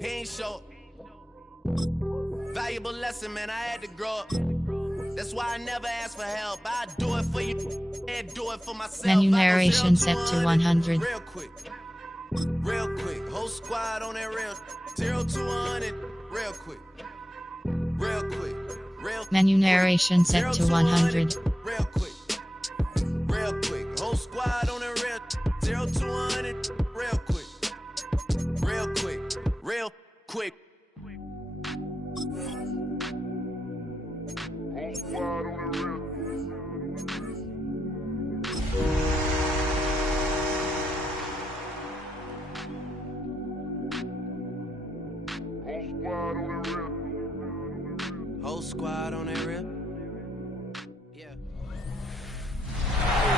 He ain't show. Valuable lesson, man. I had to grow up. That's why I never ask for help. I do it for you and do it for myself. Menu narration set to 100. Real quick. Real quick. Whole squad on that real 0 to 100. Real quick. Real quick. Real Menu narration set to 100. Real quick. Real quick. Whole squad on that real 0 to 100. Real quick. Real quick. Real quick. Whole squad on the real. Whole squad on that real. Yeah.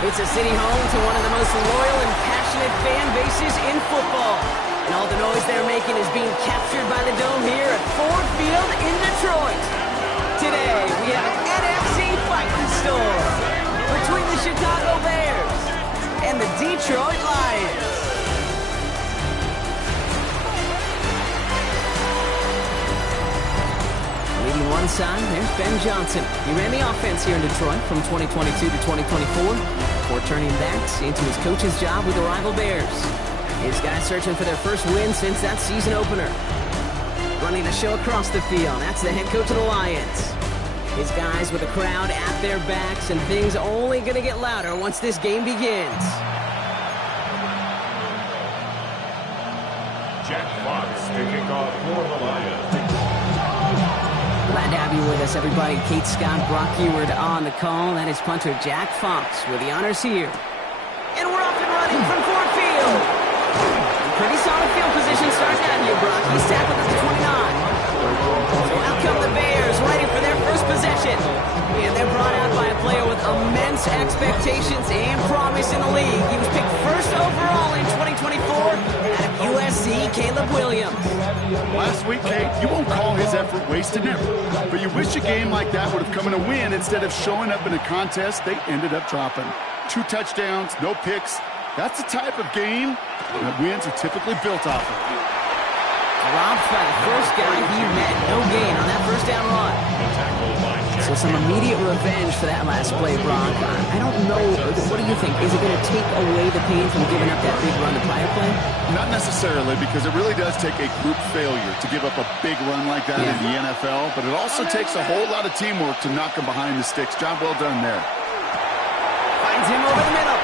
It's a city home to one of the most loyal and passionate fan bases in football. And all the noise they're making is being captured by the dome here at Ford Field in Detroit. Today, we have an NFC fight in store between the Chicago Bears and the Detroit Lions. Leading one side, there's Ben Johnson. He ran the offense here in Detroit from 2022 to 2024 before turning backs into his coach's job with the rival Bears. His guys searching for their first win since that season opener. Running the show across the field, that's the head coach of the Lions. His guys with the crowd at their backs, and things only going to get louder once this game begins. Jack Fox to kick off for the Lions. Glad to have you with us, everybody. Kate Scott, Brock Eward on the call. That is punter Jack Fox with the honors here. And we're off and running from Ford Field. Pretty solid field position starting out here, Brock. He's tackled at the 29. So out come the Bears, ready for their first possession. And they're brought out by a player with immense expectations and promise in the league. He was picked first overall in 2024 out of USC, Caleb Williams. Last week, Kate, you won't call his effort wasted never. But you wish a game like that would have come in a win instead of showing up in a contest they ended up dropping. 2 touchdowns, no picks. That's the type of game that wins are typically built off of. Dropped by the first guy he met. No gain on that first down run. So some immediate revenge for that last play, Brock. I don't know. What do you think? Is it going to take away the pain from giving up that big run the prior play? Not necessarily, because it really does take a group failure to give up a big run like that in the NFL. But it also takes a whole lot of teamwork to knock him behind the sticks. Job well done there. Finds him over the middle.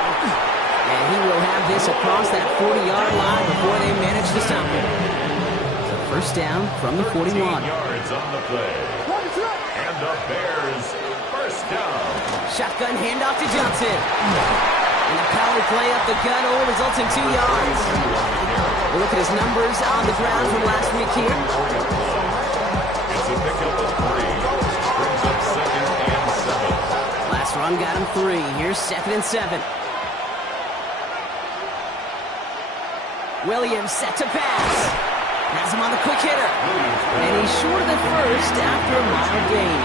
And he will have this across that 40-yard line before they manage to stop him. So first down from the 41. 15 yards on the play. And the Bears first down. Shotgun handoff to Johnson. And a power play up the gut results in 2 yards. We'll look at his numbers on the ground from last week here. It's a pickup of 3. Brings up 2nd and 7. Last run got him 3. Here's 2nd and 7. Williams set to pass. Has him on the quick hitter. And he's short of the first after a mild gain.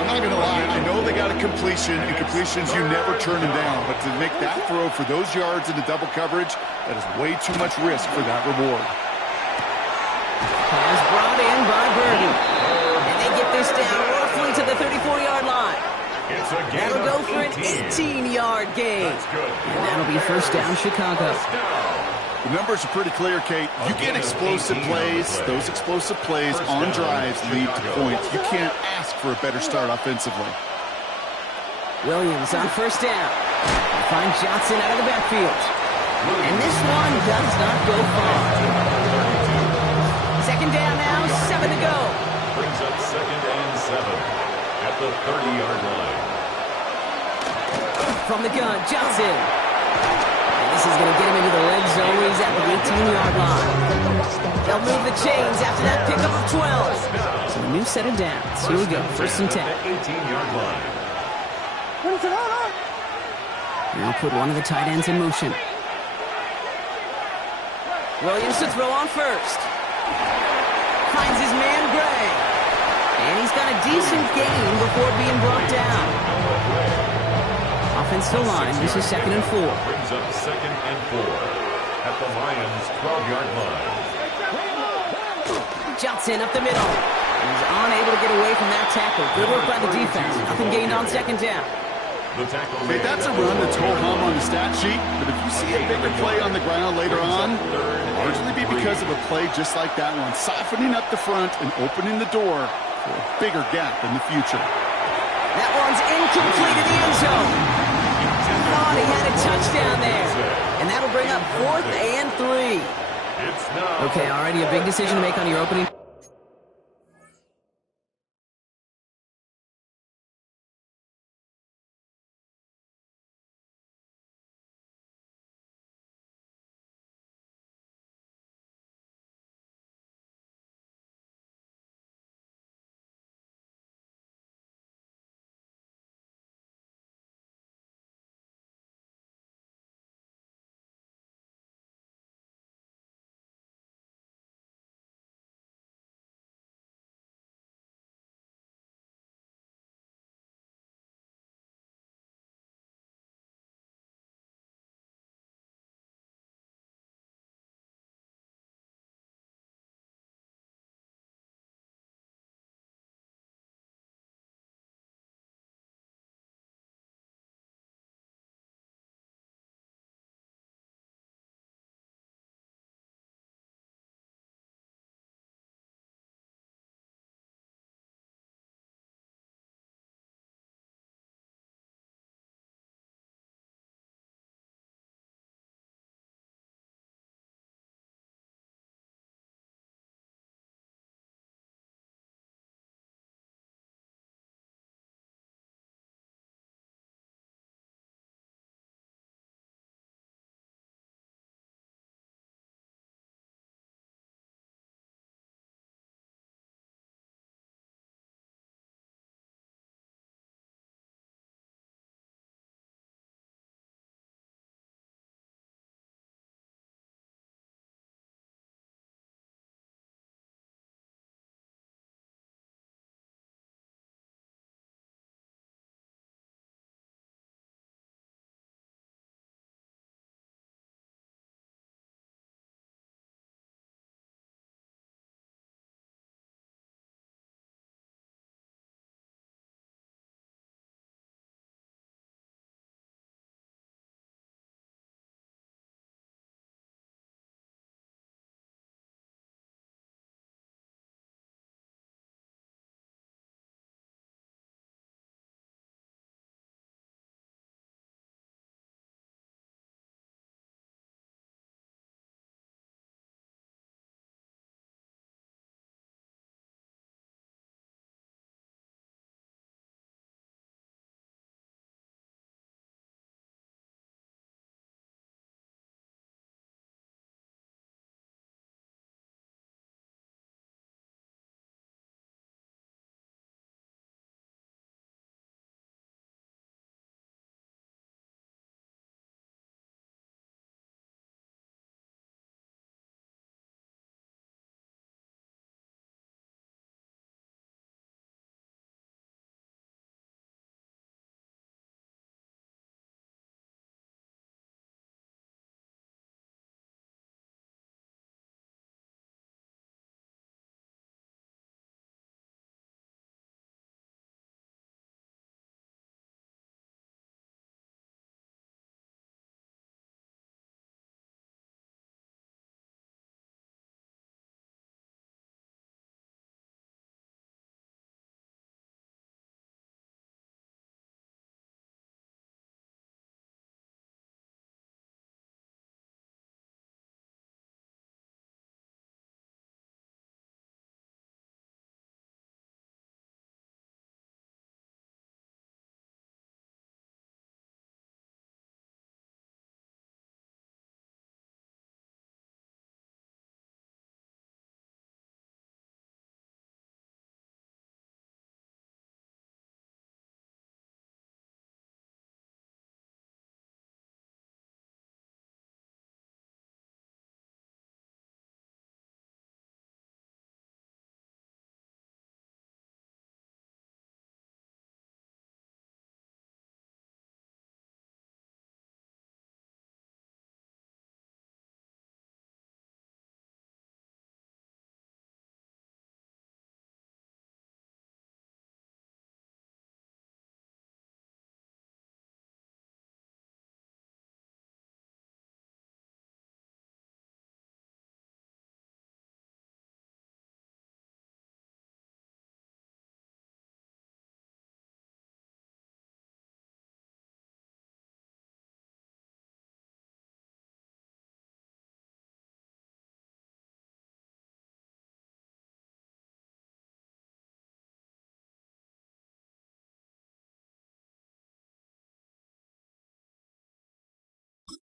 I'm not going to lie. I know they got a completion, and completions you never turn them down. But to make that throw for those yards into double coverage, that is way too much risk for that reward. Pass brought in by Burton. And they get this down roughly to the 34-yard line. It's a gain That'll go of for an 18-yard gain. That's good. And that'll be first down, Chicago. The numbers are pretty clear, Kate. You get explosive plays. Those explosive plays on drives lead to points. You can't ask for a better start offensively. Williams on first down. Finds Johnson out of the backfield. And this one does not go far. Second down now, 7 to go. Brings up 2nd and 7 at the 30-yard line. From the gun, Johnson. And this is going to get him into the red zone. He's at the 18-yard line. They'll move the chains after that pickup of 12. So a new set of downs. Here we go, 1st and 10. 18-yard line. Now put one of the tight ends in motion. Williams to throw on first. Finds his man, Gray. And he's got a decent gain before being brought down. Offensive line, this is 2nd and 4. Brings up 2nd and 4 at the Lions' 12-yard line. Jots in up the middle. He's unable to get away from that tackle. Good work by the defense. Nothing gained on second down. Hey, that's a run that's ho-hum on the stat sheet, but if you see a bigger play on the ground later on, it'll largely be because of a play just like that one, softening up the front and opening the door for a bigger gap in the future. That one's incomplete in the end zone. Thought he had a touchdown there. And that'll bring up 4th and 3. Okay, already a big decision to make on your opening.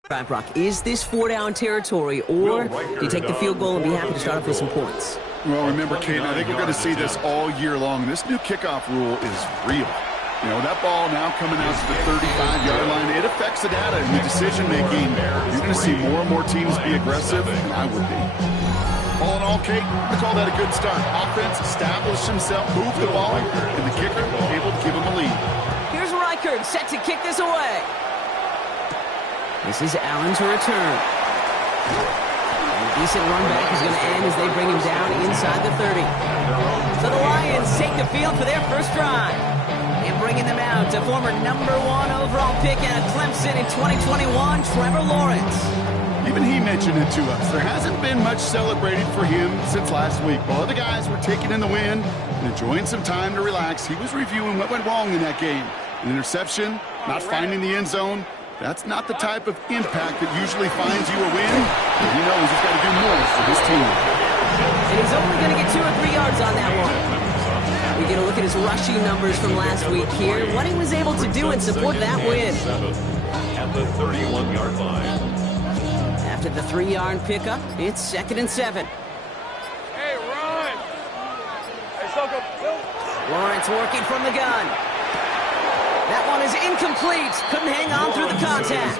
All right, Brock, is this 4-down territory, or do you take the field goal and be happy to start off with some points? Well, remember, Kate, I think we're going to see this all year long. This new kickoff rule is real. You know, that ball now coming out to the 35-yard line, it affects the data and the decision-making. You're going to see more and more teams be aggressive, and I would be. All in all, Kate, I'm going to call that a good start. Offense established himself, moved the ball, and the kicker able to give him a lead. Here's Reichert set to kick this away. This is Allen to return. And a decent run back is going to end as they bring him down inside the 30. So the Lions take the field for their first drive. And bringing them out to former #1 overall pick out of Clemson in 2021, Trevor Lawrence. Even he mentioned it to us. There hasn't been much celebrated for him since last week. While other guys were taking in the win and enjoying some time to relax, he was reviewing what went wrong in that game. An interception, not finding the end zone. That's not the type of impact that usually finds you a win. And he knows he's got to do more for his team. And he's only going to get 2 or 3 yards on that one. We get a look at his rushing numbers from last week here. What he was able to do and support that win. At the 31-yard line. After the 3-yard pickup, it's 2nd and 7. Hey, run! Hey, Soko, Lawrence working from the gun. That one is incomplete. Couldn't hang on through the contact.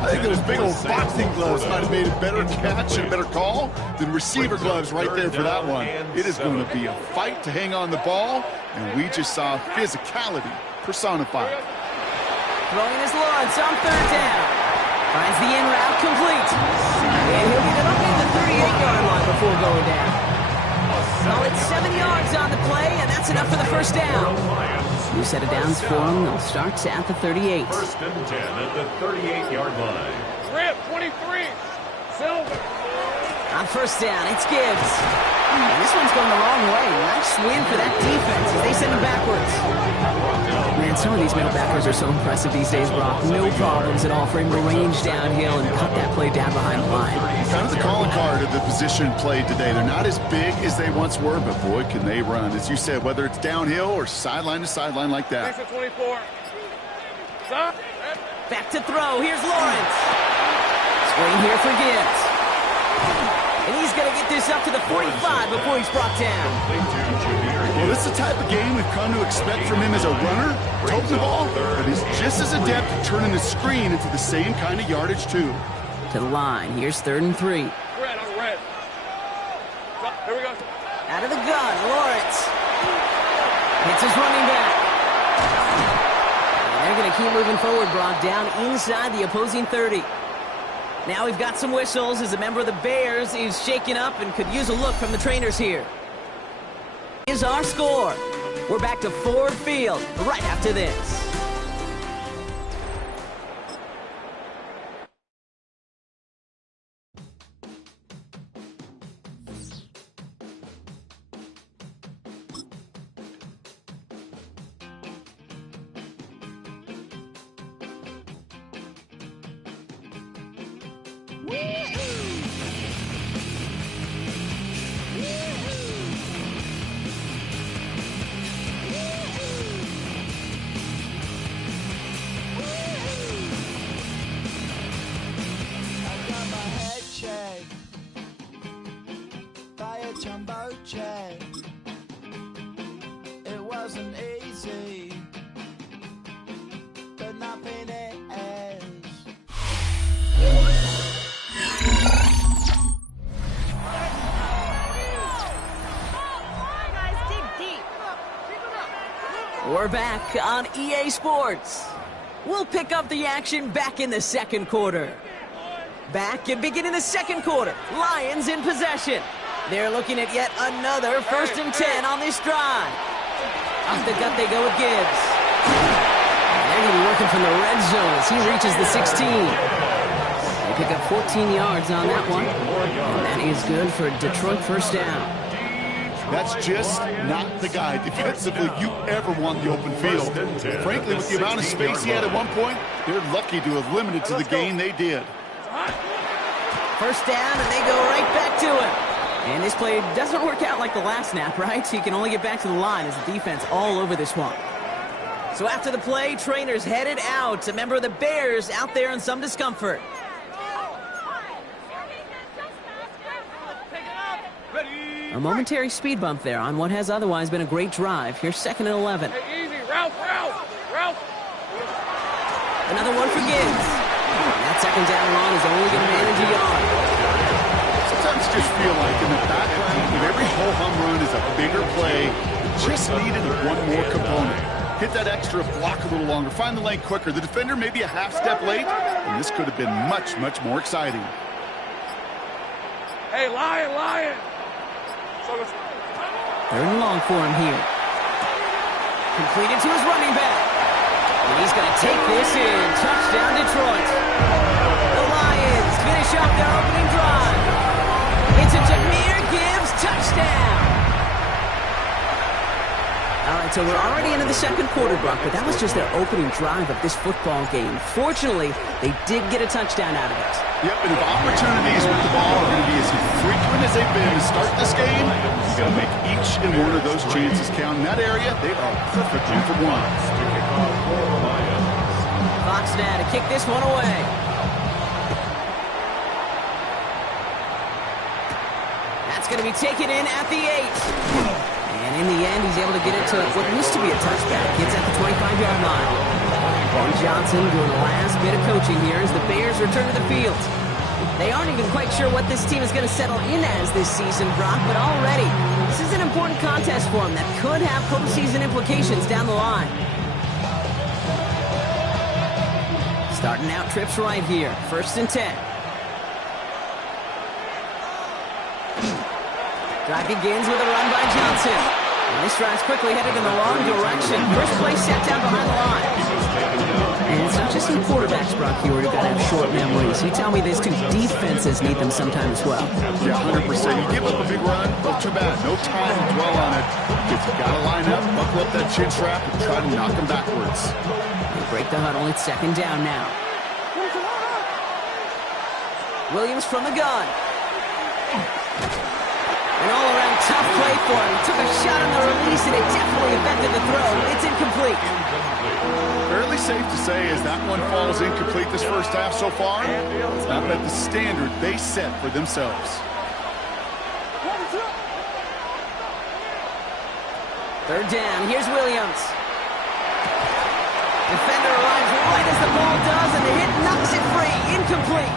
I think those big old boxing gloves might have made a better catch and a better call than receiver gloves right there for that one. It is going to be a fight to hang on the ball, and we just saw physicality personified. Throwing his Lawrence on 3rd down. Finds the in route complete. And he'll get it up in the 38-yard line before going down. Solid 7 yards on the play, and that's enough for the first down. New set of downs for him. They'll start at the 38. 1st and 10 at the 38-yard line. Rip, 23, Silver. On 1st down, it's Gibbs. And this one's going the wrong way. Nice win for that defense as they send him backwards. Man, some of these middle backers are so impressive these days, Brock. No problems at all for him to range downhill and cut that play down behind the line. Kind of the calling card of the position played today. They're not as big as they once were, but boy, can they run. As you said, whether it's downhill or sideline to sideline like that. 24. Stop. Back to throw. Here's Lawrence. Screen here for Gibbs. And he's going to get this up to the 45 before he's brought down. Well, this is the type of game we've come to expect from him as a runner, toting the ball, but he's just as adept at turning the screen into the same kind of yardage, too. To the line. Here's 3rd and 3. Red, on red. Stop. Here we go. Out of the gun, Lawrence. Hits his running back. And they're going to keep moving forward, Brock, down inside the opposing 30. Now we've got some whistles as a member of the Bears is shaken up and could use a look from the trainers here. Is our score. We're back to Ford Field right after this. It wasn't easy, but nothing is. We're back on EA Sports. We'll pick up the action back in the 2nd quarter. Back and beginning the 2nd quarter. Lions in possession. They're looking at yet another 1st and 10 on this drive. Off the gut they go with Gibbs. They're going to be working from the red zone as he reaches the 16. They pick up 14 yards on that one. And that is good for Detroit 1st down. That's just not the guy defensively you ever want the open field. Frankly, with the amount of space he had at one point, they're lucky to have limited to the gain they did. 1st down, and they go right back to him. And this play doesn't work out like the last snap, right? So you can only get back to the line as the defense all over this one. So after the play, trainers headed out. A member of the Bears out there in some discomfort. A momentary speed bump there on what has otherwise been a great drive. Here's 2nd and 11. Hey, easy. Ralph. Another one for Gibbs. That 2nd down run is only going to manage a yard. Sometimes you just feel like in the background of every ho-hum run is a bigger play. Just needed one more component. Hit that extra block a little longer. Find the lane quicker. The defender may be a half step late, and this could have been much, much more exciting. Hey, Lion. 3rd and long for him here. Completed to his running back. And he's going to take this in. Touchdown, Detroit. The Lions finish up their opening drive. It's a Jahmyr Gibbs touchdown. All right, so we're already into the 2nd quarter, Brock, but that was just their opening drive of this football game. Fortunately, they did get a touchdown out of it. Yep, and if opportunities with the ball are going to be as frequent as they've been to start this game, you got to make each and one of those chances count. In that area, they are perfect 1 for 1. Fox now to kick this one away. That's going to be taken in at the 8. And in the end, he's able to get it to what used to be a touchback. Gets at the 25-yard line. Bobby Johnson doing the last bit of coaching here as the Bears return to the field. They aren't even quite sure what this team is going to settle in as this season, Brock, but already, this is an important contest for them that could have postseason implications down the line. Starting out trips right here. 1st and 10. Drive begins with a run by Johnson. And this drive's quickly headed in the wrong direction. First play set down behind the line. And it's not just some quarterbacks, Brock, who are going to have short memories. You tell me this too. Defenses need them sometimes as well. Yeah, 100%. You give up a big run, well, too bad. No time to dwell on it. You've got to line up, buckle up that chin strap, and try to knock them backwards. They break the huddle. It's 2nd down now. Williams from the gun. An all-around tough play for him. He took a shot on the release, and it definitely affected the throw. It's incomplete. Fairly safe to say as that one falls incomplete this first half so far, it's not met the standard they set for themselves. 3rd down. Here's Williams. Defender arrives right as the ball does, and the hit knocks it free. Incomplete.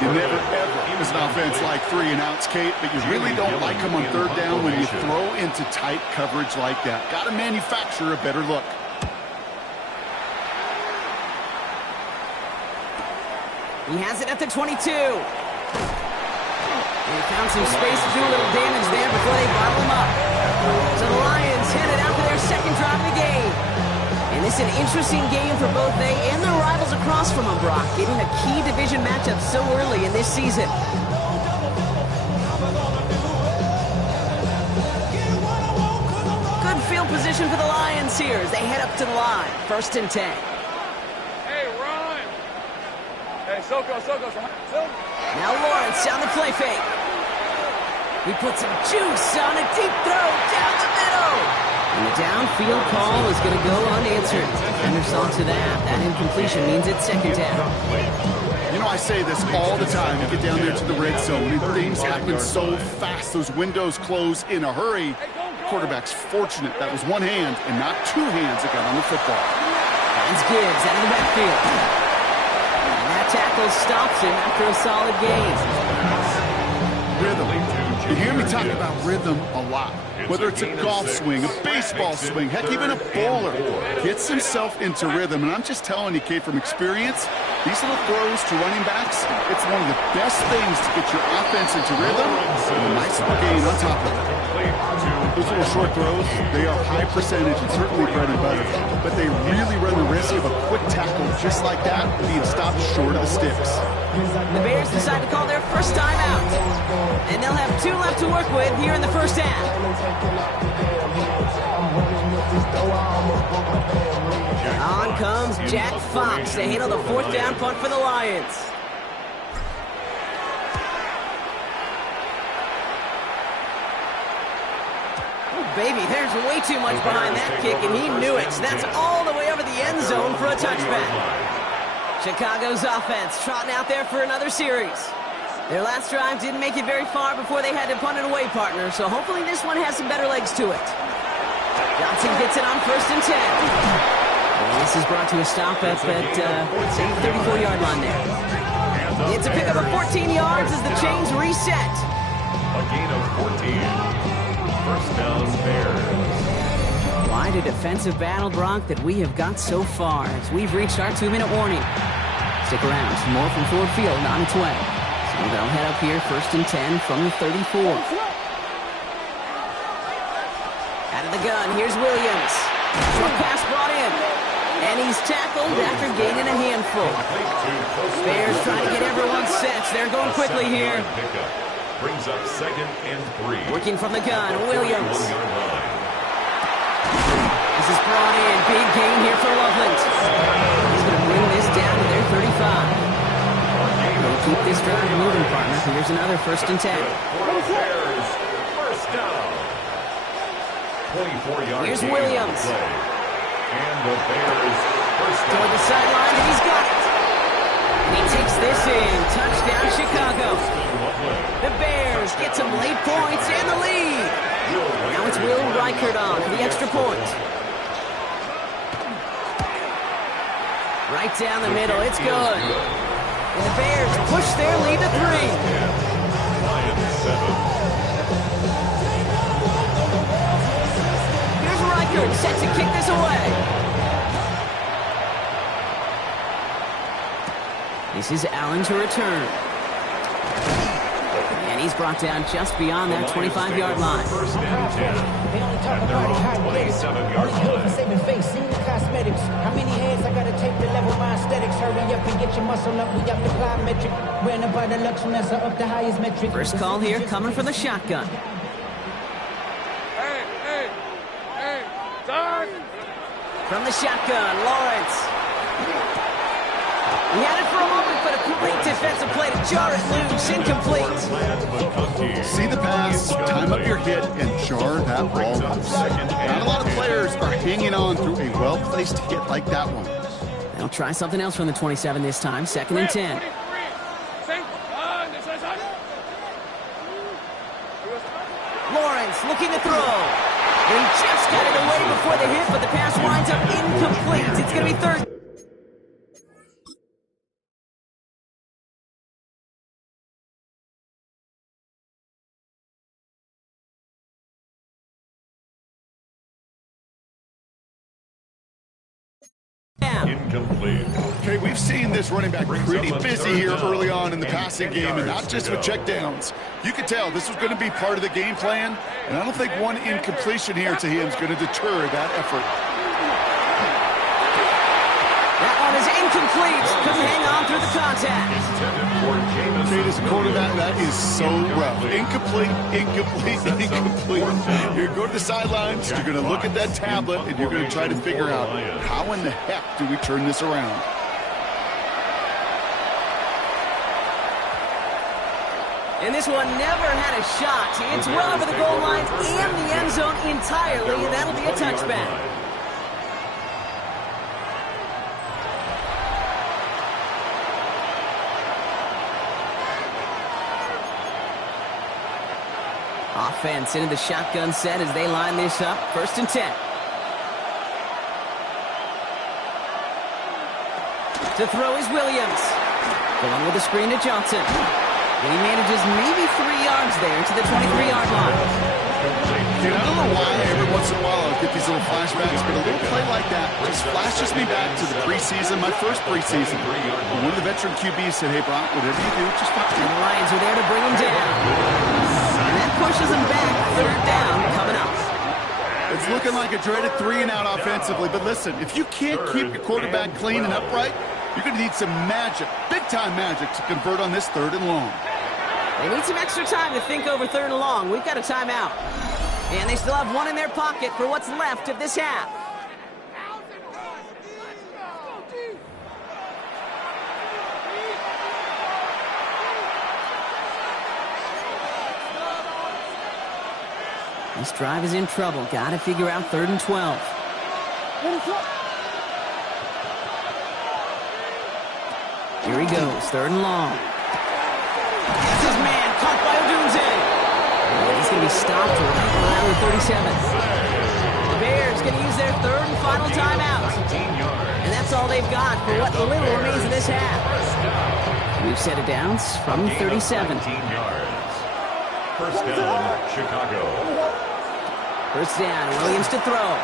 You never, ever, as an offense, like 3 and outs, Kate, but you really don't like them on 3rd down when you throw into tight coverage like that. Got to manufacture a better look. He has it at the 22. They found some space to do a little damage there before they bottle him up. So the Lions headed out for their 2nd drive of the game. And this is an interesting game for both they and their rivals across from them, Brock, getting a key division matchup so early in this season. Good field position for the Lions here as they head up to the line. 1st and 10. Hey, run. Hey, Soko. Now Lawrence on the play fake. He puts some juice on a deep throw down the middle. And the downfield call is going to go unanswered. Defender saw to that. That incompletion means it's 2nd down. You know, I say this all the time. You get down there to the red zone, and things happen so fast. Those windows close in a hurry. Quarterback's fortunate that was one hand and not 2 hands that got on the football. Finds Gibbs out of the backfield. And that tackle stops him after a solid gain. Rhythm. You hear me talk about rhythm a lot. Whether it's a golf swing, a baseball swing, heck, even a bowler gets himself into rhythm. And I'm just telling you, Kate, from experience, these little throws to running backs, it's one of the best things to get your offense into rhythm and a nice little gain on top of it. Those little short throws, they are high percentage and certainly bread and butter. But they really run the risk of a quick tackle just like that being stopped short of the sticks. The Bears decide to call their first time out. And they'll have 2 left to work with here in the first half. On comes Jack Fox to handle the 4th down punt for the Lions. baby, there's way too much behind that kick, and he knew it. That's all the way over the end zone for a touchback. Chicago's offense trotting out there for another series. Their last drive didn't make it very far before they had to punt it away, partner, so hopefully this one has some better legs to it. Johnson gets it on 1st and 10. And this is brought to a stop at say, 34-yard line there. It's a pickup of 14 yards as the chains reset. A gain of 14. First down, Bears. Quite a defensive battle, Brock, that we have got so far as we've reached our 2-minute warning. Stick around. More from Ford Field on its way. So they'll head up here 1st and 10 from the 34. Out of the gun, here's Williams. Short pass brought in. And he's tackled after gaining a handful. Bears trying to get everyone set. They're going quickly here. Brings up 2nd and 3. Working from the gun, Williams. This is brought in. Big gain here for Loveland. He's going to bring this down to their 35. They'll keep this drive moving, partner. Here's another 1st and 10. Bears, first down. 24 yards. Here's Williams. And the Bears, first down. Toward the sideline, and he's got it. And he takes this in. Touchdown, Chicago. The Bears get some late points and the lead. Now it's Will Reichert on for the extra point. Right down the middle, it's good. And the Bears push their lead to 3. Lions 7. Here's Reichert, set to kick this away. This is Allen to return. And he's brought down just beyond that 25-yard line. First and 10. They only talk And they're about it, on how you get it. 27-yard Only good for line. saving face, seen the cosmetics. How many hands I gotta take to level my aesthetics? Hurry up and get your muscle up, we up the plyometric. Ran up by the luxury, that's up the highest metric. First call here coming from the shotgun. Hey, son! From the shotgun, Lawrence. He had it for a moment, but a great defensive play to jar it loose, incomplete. See the pass, time up your hit, and jar that ball loose. Not a lot of players are hanging on through a well-placed hit like that one. They'll try something else from the 27 this time, 2nd and 10. Lawrence looking to throw. He just got it away before the hit, but the pass winds up incomplete. It's going to be 3rd. Incomplete. Okay, we've seen this running back pretty busy here early on in the passing game, and not just with checkdowns. You could tell this was going to be part of the game plan, and I don't think one incompletion here to him is going to deter that effort. That one is incomplete. Couldn't hang on through the contact. Okay, as a quarterback, that is so rough. Incomplete, incomplete, incomplete. You're going to go to the sidelines, you're going to look at that tablet, and you're going to try to figure out how in the heck do we turn this around. And this one never had a shot. It's well over the goal line and the end zone entirely, and that'll be a touchback. Offense into the shotgun set as they line this up. 1st and 10. To throw is Williams. Going with the screen to Johnson. And he manages maybe 3 yards there to the 23-yard line. Dude, I don't know why every once in a while I'll get these little flashbacks, but a little play like that just flashes me back to the preseason, my first preseason. One of the veteran QBs said, hey, Brock, whatever you do, just watch And the Lions are there to bring him down. And that pushes him back. 3rd down coming up. It's looking like a dreaded 3-and-out offensively, but listen, if you can't keep your quarterback clean and upright, you're going to need some magic, big-time magic, to convert on this 3rd and long. They need some extra time to think over 3rd and long. We've got a timeout. And they still have one in their pocket for what's left of this half. This drive is in trouble. Got to figure out 3rd and 12. Here he goes, 3rd and long. That's his man, caught by Odunze. He's going to be stopped around the 37. The Bears going to use their 3rd and final timeout. And that's all they've got for what little remains of this half. We've set it down from 37. First down, Chicago. First down, Williams to throw.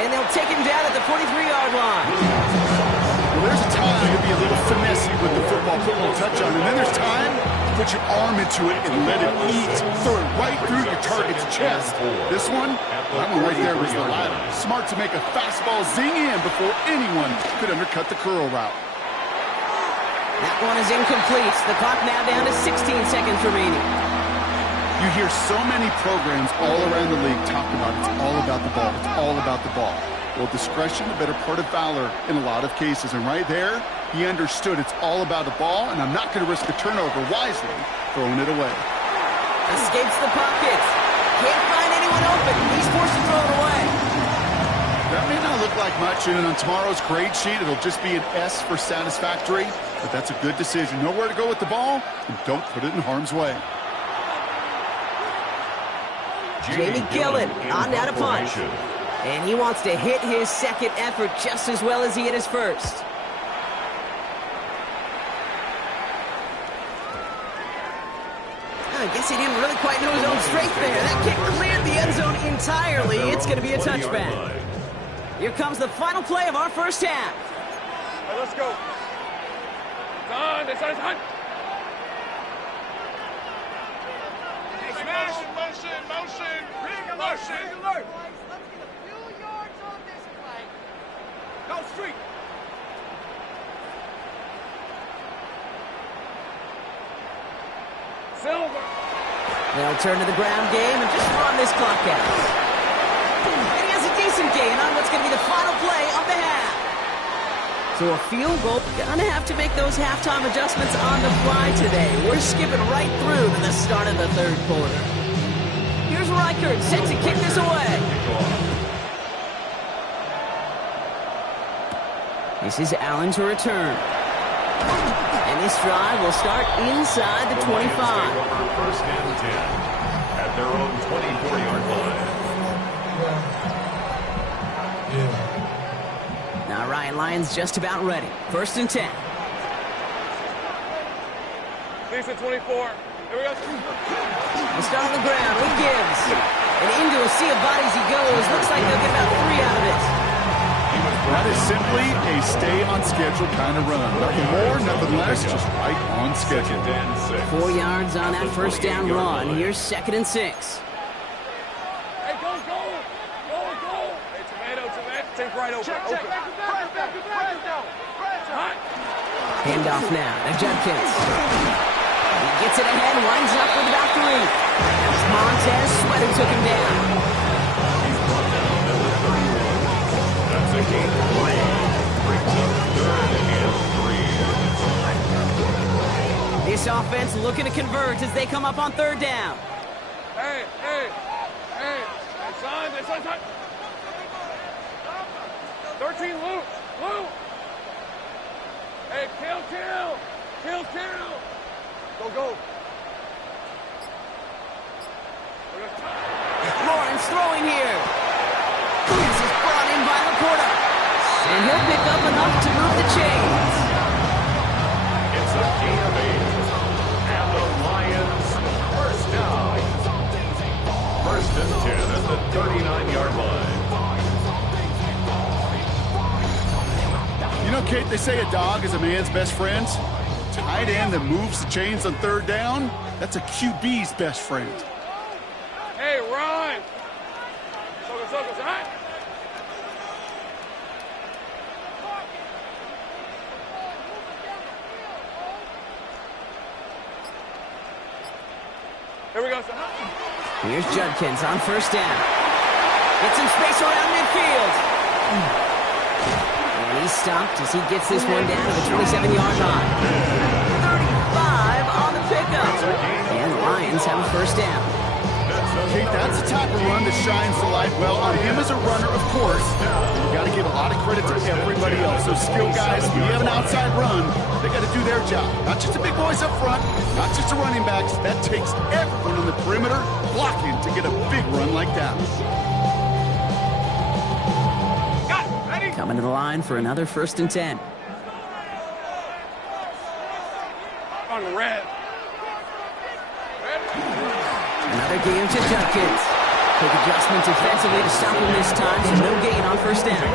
And they'll take him down at the 43-yard line. Well, there's a time to be a little finessey with the football, put a little touch on, and then there's time to put your arm into it and let it eat, throw it right through your target's chest. This one, that one right there was the latter. Smart to make a fastball zing in before anyone could undercut the curl route. That one is incomplete. The clock now down to 16 seconds remaining. You hear so many programs all around the league talk about it's all about the ball. It's all about the ball. Well, discretion, the better part of valor in a lot of cases. And right there, he understood it's all about the ball, and I'm not going to risk a turnover wisely, throwing it away. Escapes the pockets. Can't find anyone open. He's forced to throw it away. That may not look like much, and on tomorrow's grade sheet, it'll just be an S for satisfactory, but that's a good decision. Know where to go with the ball, and don't put it in harm's way. Jamie Gillett on down to punch. And he wants to hit his second effort just as well as he hit his first. I guess he didn't really quite know his own strength there. That kick cleared the end zone entirely. It's going to be a touchback. Here comes the final play of our first half. All right, let's go. It's on. Motion. Alert. Let's get a few yards on this play. Go street. Silver. They'll turn to the ground game and just run this clock out. And he has a decent gain on what's going to be the final play of the half. So a field goal, gonna have to make those halftime adjustments on the fly today. We're skipping right through to the start of the 3rd quarter. Here's Reichert, set to kick this away. This is Allen to return. And this drive will start inside the 25. First and 10 at their own 24-yard line. Now Ryan Lyons just about ready. First and 10. Decent 24. Here we go. We'll start on the ground with Gibbs. And into a sea of bodies he goes. Looks like they'll get about 3 out of it. That is simply a stay-on-schedule kind of run. Nothing more, nothing less, just right on schedule. 4 yards on that first down run. Here's 2nd and 6. Hey, go. Hey, tomato. Take right over. Check. Handoff now to Judkins. He gets it ahead, winds up with about 3. That's Montez Sweat who took him down. That's a gain of 3. Brings up 3rd and 3. This offense looking to convert as they come up on 3rd down. Hey, son. 13, Lou. Hey, kill. Go. Lawrence throwing here. This is brought in by Laporta. And he'll pick up enough to move the chains. It's a gain of 8. And the Lions first down. First and 10 at the 39-yard line. You know, Kate, they say a dog is a man's best friend. Tight end that moves the chains on 3rd down, that's a QB's best friend. Hey, run. Focus, all right? Here we go, son. Here's Judkins on first down. Gets some space around midfield. And he's stopped as he gets this one down to the 27-yard line. 35 on the pickup. And the Lions have a first down. That's Okay, that's the type of run that shines the light well on him as a runner, of course. You got to give a lot of credit to everybody else. Those skill guys, when you have an outside run, they got to do their job. Not just the big boys up front, not just the running backs. That takes everyone on the perimeter blocking to get a big run like that. Coming to the line for another 1st and 10. On the red. Another game to Judkins. Quick adjustment defensively to stop him this time, so no gain on 1st down.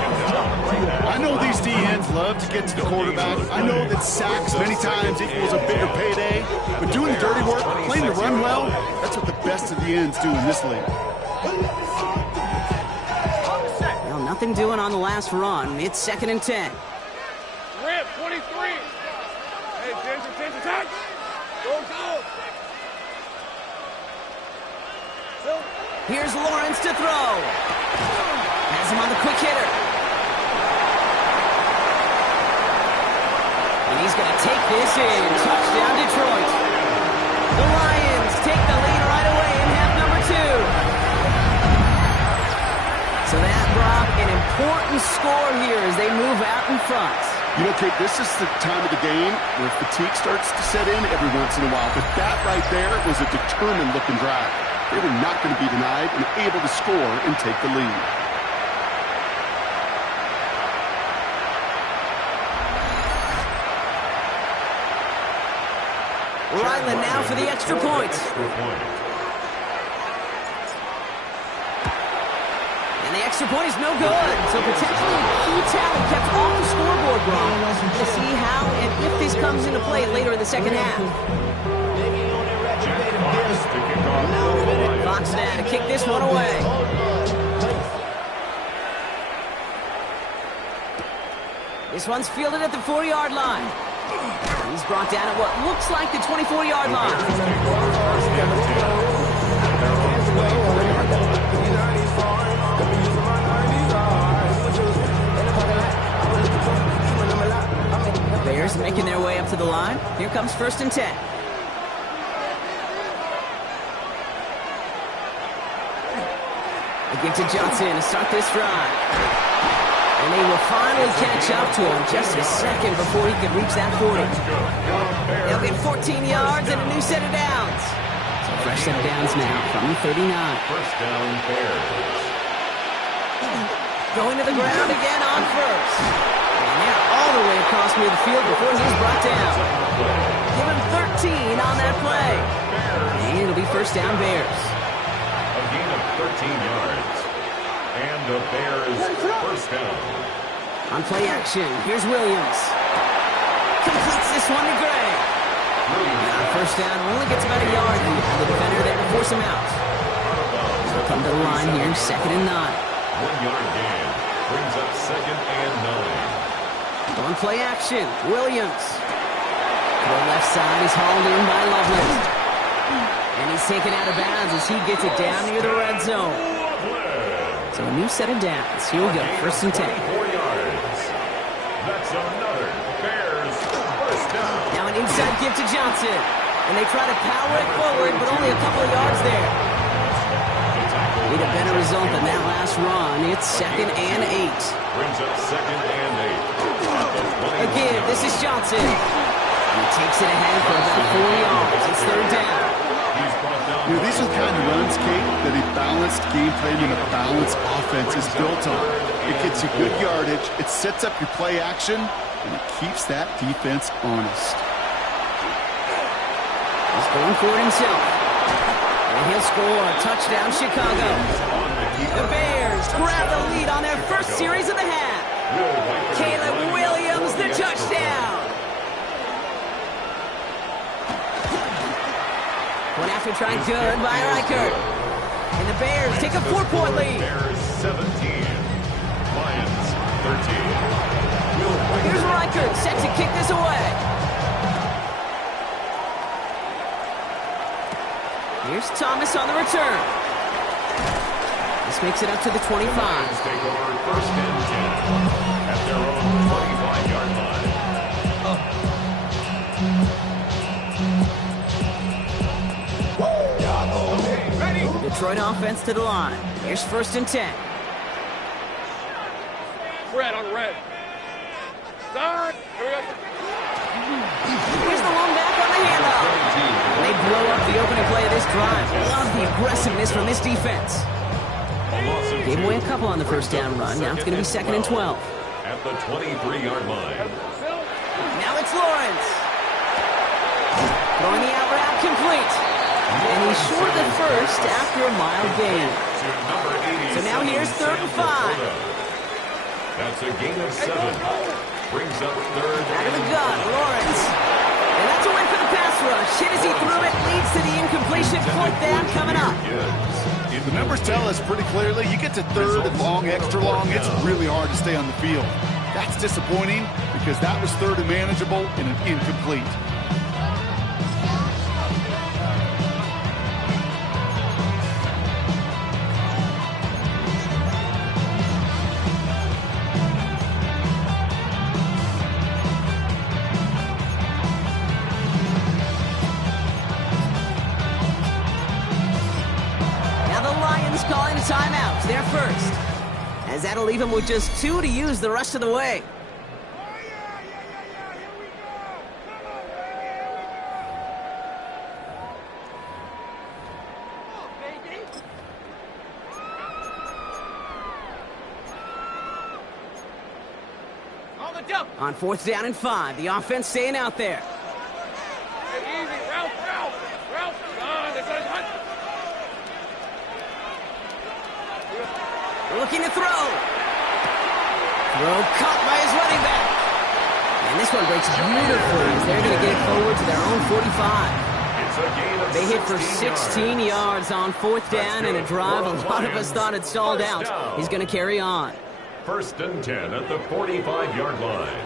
I know these D-ends love to get to the quarterback. I know that sacks many times equals a bigger payday. But doing the dirty work, playing to run well, that's what the best of the ends do in this league. Well, nothing doing on the last run. It's 2nd and 10. Red, 23. Hey, attention, touch. Go. Here's Lawrence to throw. Has him on the quick hitter. And he's going to take this in. Touchdown, Detroit. The Lions take the lead right away in half number 2. So that brought an important score here as they move out in front. You know, Kate, this is the time of the game where fatigue starts to set in every once in a while. But that right there was a determined-looking drive. They were not going to be denied and able to score and take the lead. Ryland now for the extra point. And the extra point is no good. So potentially key talent kept off the scoreboard, Bron. To see how and if this comes into play later in the second half. Fox now to kick this one away. This one's fielded at the 4-yard line. He's brought down at what looks like the 24-yard line. The Bears making their way up to the line. Here comes 1st and 10. Give to Johnson to start this drive. And they will finally catch up to him just a second before he can reach that 40. They'll get 14 yards and a new set of downs. So fresh set of downs now from the 39. 1st down, Bears. Going to the ground again on 1st. And now all the way across near the field before he's brought down. Give him 13 on that play. And it'll be 1st down Bears. A gain of 13 yards. And the Bears 1st down. On play action, here's Williams. Completes this one to Gray. Now 1st down, only gets about a yard. And the defender there to force him out. So come to the line here, 2nd and 9. 1-yard gain. Brings up 2nd and 9. On play action, Williams. To the left side is hauled in by Loveland. And he's taken out of bounds as he gets it down near the red zone. So a new set of downs. Here we go, 1st and 10. 4 yards. That's another Bears 1st down. Now an inside give to Johnson. And they try to power it forward, but only a couple of yards there. Need a better result than that last run. It's 2nd and 8. Brings up 2nd and 8. Again, this is Johnson. He takes it ahead for about 4 yards. It's 3rd down. You know, these are the kind of runs, Kate, that a balanced game plan and a balanced offense is built on. It gets you good yardage, it sets up your play action, and it keeps that defense honest. He's going for it himself. And he'll score a touchdown, Chicago. The Bears grab the lead on their first series of the half. Caleb Williams, the touchdown. One after trying good by Reichert. And the Bears take a 4-point lead. Bears 17. Lions 13. Here's Reichert set to kick this away. Here's Thomas on the return. This makes it up to the 25. Lions take over 1st and 10 at their own 25-yard line. Detroit offense to the line. Here's 1st and 10. Red on red. Done. Here we go. Here's the lone back on the handoff. And they blow up the opening play of this drive. Love the aggressiveness from this defense. Gave away a couple on the first down run. Now it's going to be 2nd and 12. At the 23-yard line. Now it's Lawrence. Throwing the out route complete. And he's short of the first after a mild gain. So now here's 3rd and 5. That's a gain of 7. Brings up 3rd. Out of the gun, Lawrence. And that's a win for the pass rush. Hit as he threw it, leads to the incompletion. 4th down coming up. The numbers tell us pretty clearly, you get to 3rd and long, extra long, it's really hard to stay on the field. That's disappointing because that was 3rd and manageable and an incomplete. Calling a timeout. They're first. As that'll leave him with just 2 to use the rest of the way. On 4th down and 5, the offense staying out there. Looking to throw. Throw caught by his running back. And this one breaks beautifully as they're going to get it forward to their own 45. They hit for 16 yards on 4th down and a drive a lot of us thought had stalled out. He's going to carry on. 1st and 10 at the 45-yard line.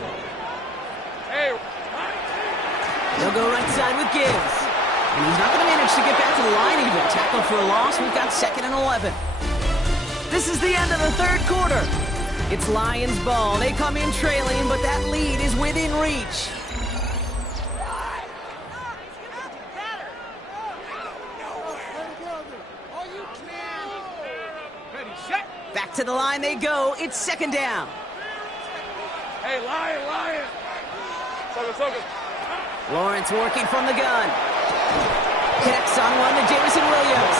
They'll go right side with Gibbs. And he's not going to manage to get back to the line even. Tackle for a loss. We've got 2nd and 11. This is the end of the 3rd quarter. It's Lions ball. They come in trailing, but that lead is within reach. Back to the line they go. It's 2nd down. Hey, Lion. Focus. Lawrence working from the gun. Connects on one to Jameson Williams.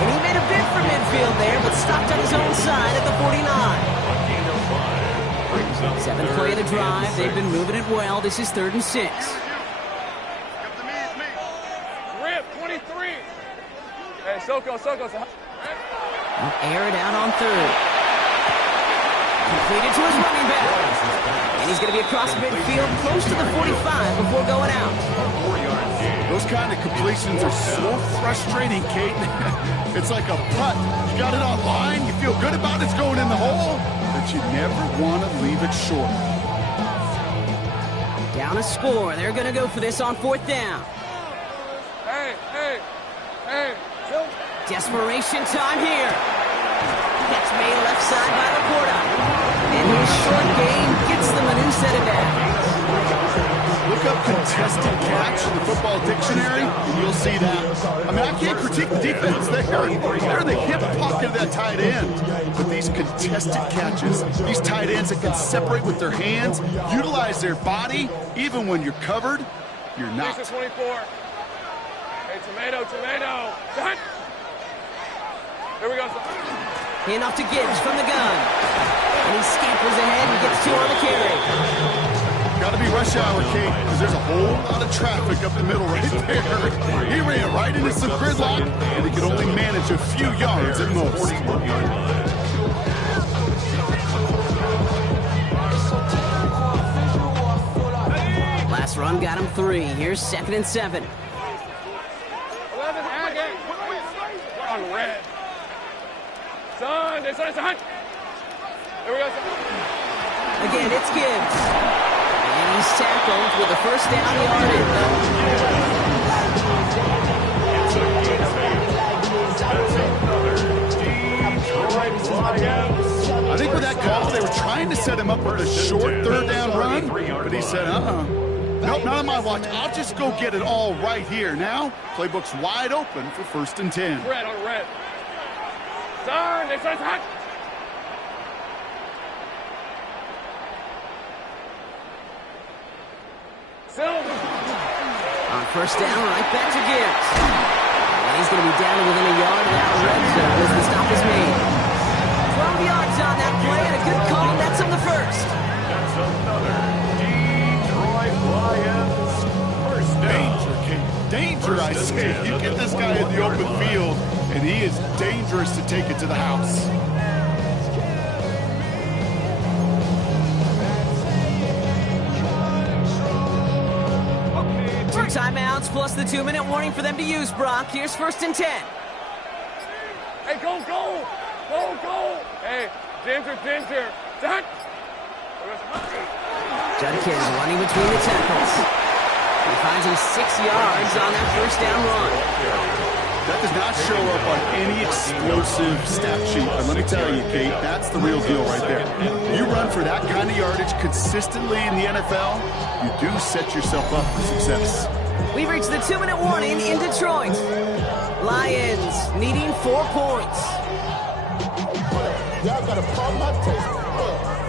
And he made a bid for midfield there, but stopped on his own side at the 49. 7th play of the drive. They've been moving it well. This is 3rd and 6. Rip, 23. Hey, Soko. Air it out on 3rd. Completed to his running back. And he's going to be across midfield close to the 45 before going out. Those kind of completions are so frustrating, Kate. It's like a putt. You got it on line, you feel good about it's going in the hole, but you never want to leave it short. Down a score. They're going to go for this on 4th down. Hey. Desperation time here. Catch made left side by Laporta. And his short game gets them a new set of downs. Look up contested catch in the football dictionary, and you'll see that. I mean, I can't critique the defense. They're in the hip pocket of that tight end. But these contested catches, these tight ends that can separate with their hands, utilize their body, even when you're covered, you're not. 24. Hey, tomato. Done. Here we go. Hand off to Gibbs from the gun. And he scampers ahead and gets 2 on the carry. Got to be rush hour, Kate, because there's a whole lot of traffic up the middle right there. He ran right into some gridlock, and he could only manage a few yards at most. Last run got him 3. Here's 2nd and 7. 11, on red. Son. Here we go. Again, it's Gibbs. And he's tackled with a 1st down I think with that call, they were trying to set him up with a short 3rd down run, but he said, Nope, not on my watch. I'll just go get it all right here. Now, playbook's wide open for 1st and 10. Red on red. Turn, they say hot. Silver. On 1st down, right back to Gibbs. And he's going to be down to within a yard of that red zone as the stop is made. 12 yards on that play and a good call. That's on the 1st. That's another Detroit Lions first down. Danger, Kate. Danger, I say. You get this guy in the open field, and he is dangerous to take it to the house. 2 timeouts plus the 2-minute warning for them to use, Brock. Here's 1st and 10. Hey, go, go. Go, go. Hey, Ginger. Done. Judkins running between the tackles. He finds him 6 yards on that 1st down run. That does not show up on any explosive stat sheet, but let me tell you, Kate, that's the real deal right there. You run for that kind of yardage consistently in the NFL, you do set yourself up for success. We've reached the 2-minute warning in Detroit. Lions needing 4 points. Y'all got a problem my taste.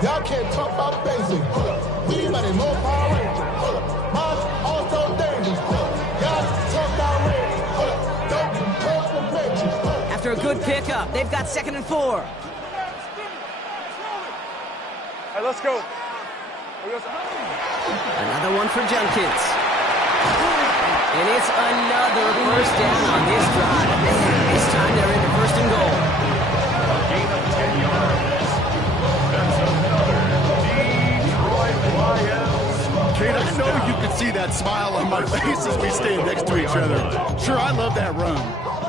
Y'all can't talk about basic. We money more Power Rangers. Mine also dangerous. Y'all talk about Rangers. Don't compare the benches. After a good pickup, they've got 2nd and 4. Hey, let's go. Another one for Judkins. And it's another 1st down on this drive. This time they're into 1st and goal. A gain of 10 yards. That's another Detroit Lions. Kate, I know you can see that smile on my face as we stand next to each other. Sure, I love that run.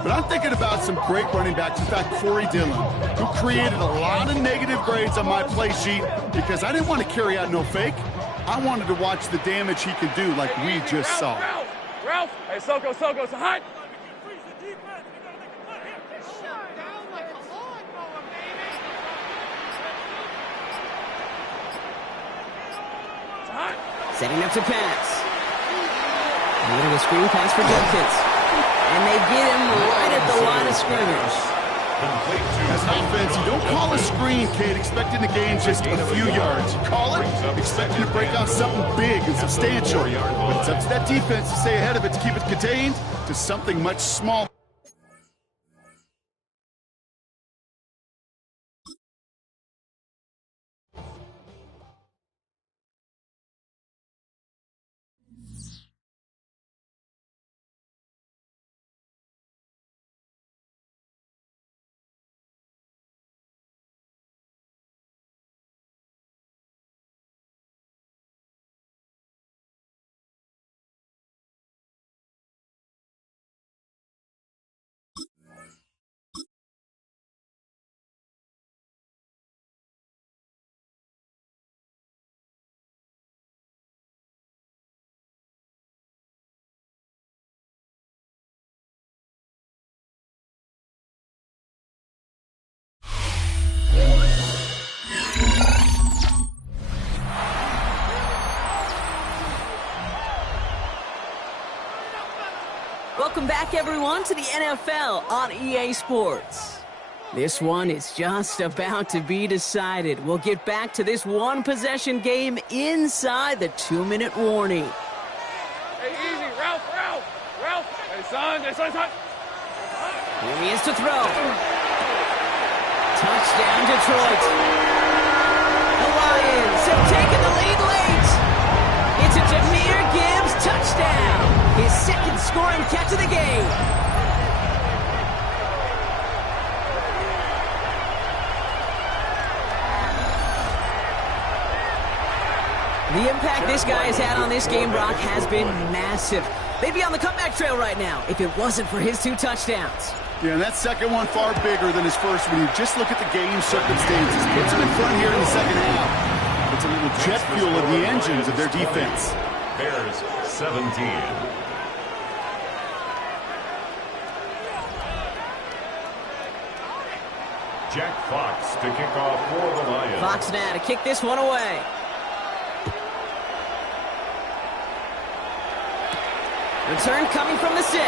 But I'm thinking about some great running backs. In fact, Corey Dillon, who created a lot of negative grades on my play sheet because I didn't want to carry out no fake. I wanted to watch the damage he could do like we just saw. Ralph. Hey, Soko, so hot. Setting up to pass. A little screen pass for Judkins. And they get him right at the line of scrimmage. As an offense, you don't call a screen, Kate, expecting to gain just a few yards. You call it expecting to break off something big and substantial. But it's up to that defense to stay ahead of it, to keep it contained to something much smaller. Welcome back, everyone, to the NFL on EA Sports. This one is just about to be decided. We'll get back to this one-possession game inside the 2-minute warning. Hey, easy, Ralph. Hey, son. Here he is to throw. Touchdown, Detroit. The Lions have taken the lead late. It's a Jahmyr Gibbs touchdown. His 2nd scoring catch of the game. The impact this guy has had on this game, Brock, has been massive. They'd be on the comeback trail right now if it wasn't for his 2 touchdowns. Yeah, and that second one far bigger than his first when you just look at the game circumstances. Puts him in front here in the second half. It's a little jet fuel of the engines of their defense. Bears 17. Jack Fox to kick off for the Lions. Fox now to kick this one away. Return coming from the 6. And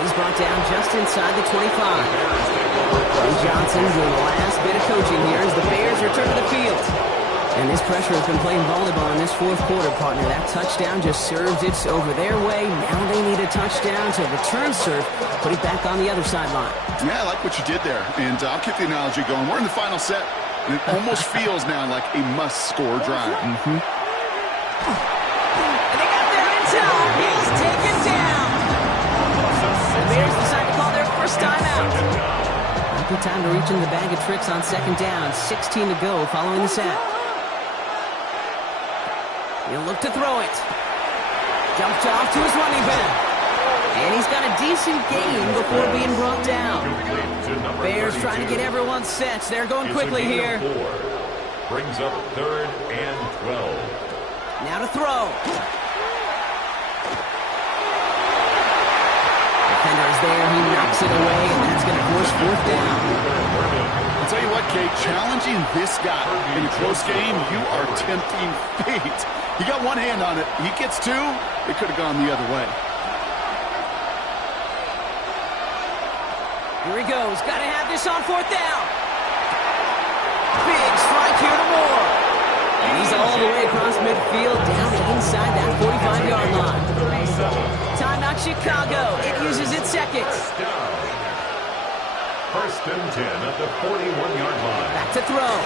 he's brought down just inside the 25. And Johnson doing the last bit of coaching here as the Bears return to the field. And this pressure has been playing volleyball in this fourth quarter, partner. That touchdown just served it over their way. Now they need a touchdown to return serve, put it back on the other sideline. Yeah, I like what you did there. And I'll keep the analogy going. We're in the final set, and it almost feels now like a must-score drive. And they got there in time. He's taken down. The Bears decide to call their first timeout. Not good time to reach into the bag of tricks on second down. 16 to go following the set. He'll look to throw it. Jumps off to his running back. And he's got a decent gain before being brought down. Bears trying to get everyone set. They're going quickly here. Brings up 3rd and 12. Now to throw. Defender is there. He knocks it away, and that's going to force 4th down. I'll tell you what, Kate, challenging this guy in a close game, you are tempting fate. He got one hand on it. He gets 2. It could have gone the other way. Here he goes. Got to have this on 4th down. Big strike here to Moore. And he's all the way across midfield, down inside that 45-yard line. Timeout Chicago. It uses its seconds. 1st and 10 at the 41-yard line. Back to throw.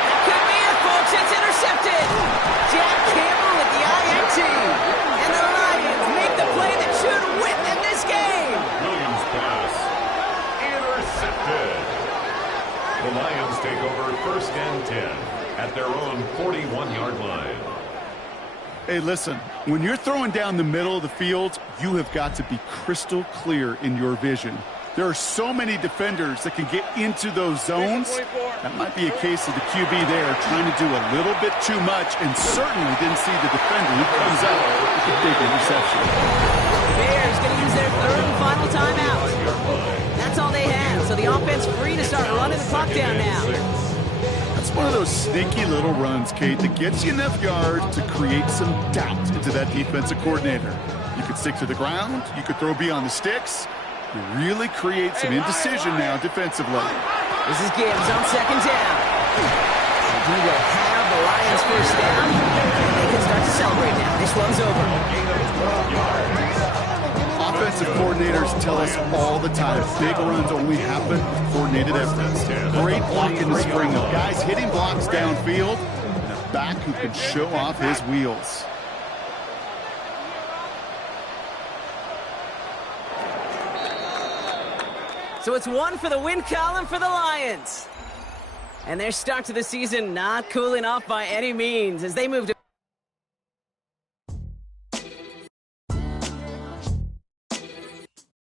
That could be it, folks. It's intercepted. Jack Campbell with the INT. And the Lions make the play that should win them this game. Williams pass. Intercepted. The Lions take over 1st and 10 at their own 41-yard line. Hey, listen, when you're throwing down the middle of the field, you have got to be crystal clear in your vision. There are so many defenders that can get into those zones. That might be a case of the QB there trying to do a little bit too much and certainly didn't see the defender who comes out with a big interception. Bears going to use their 3rd and final timeout. That's all they have, so the offense free to start running the clock down now. That's one of those sneaky little runs, Kate, that gets you enough yards to create some doubt into that defensive coordinator. You could stick to the ground. You could throw beyond the sticks. You really create some indecision now defensively. This is Gibbs on 2nd down. He will have the Lions first down, and they can start to celebrate now. This one's over. Offensive coordinators tell us all the time, big runs only happen with coordinated efforts. Great block in the spring of guys hitting blocks downfield, and a back who can show off his wheels. So it's 1 for the win column for the Lions. And their start to the season not cooling off by any means as they move to